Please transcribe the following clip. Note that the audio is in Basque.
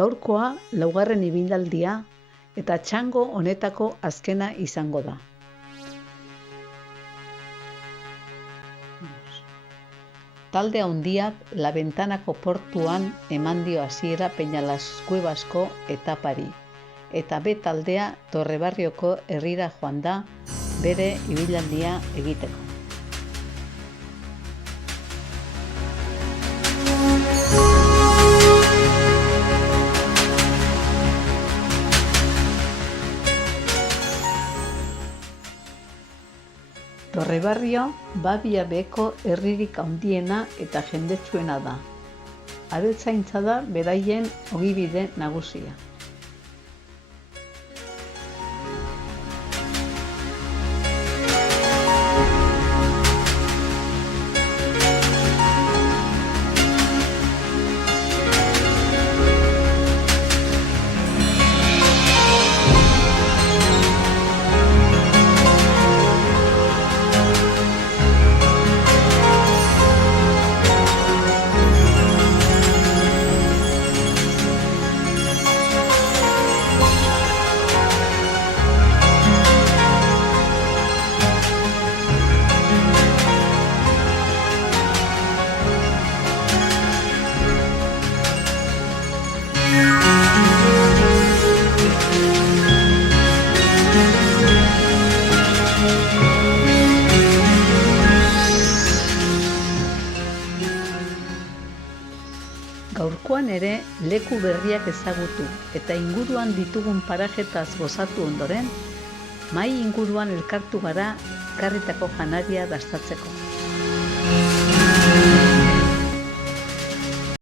Gaurkoa laugarren ibilaldia eta txango honetako azkena izango da. Talde handiak La Ventanako portuan eman dio hasiera Peñalas Cuevasko etapari, eta B taldea Torrebarrioko herrira joan da bere ibilaldia egiteko. Torrebarrio Babia beheko herririk handiena eta jendetsuena da. Abeltzaintza da beraien ogibide nagusia. Gaurkoan ere leku berriak ezagutu eta inguruan ditugun parajetaz gozatu ondoren, mahai inguruan elkartu gara ekarritako janaria dastatzeko.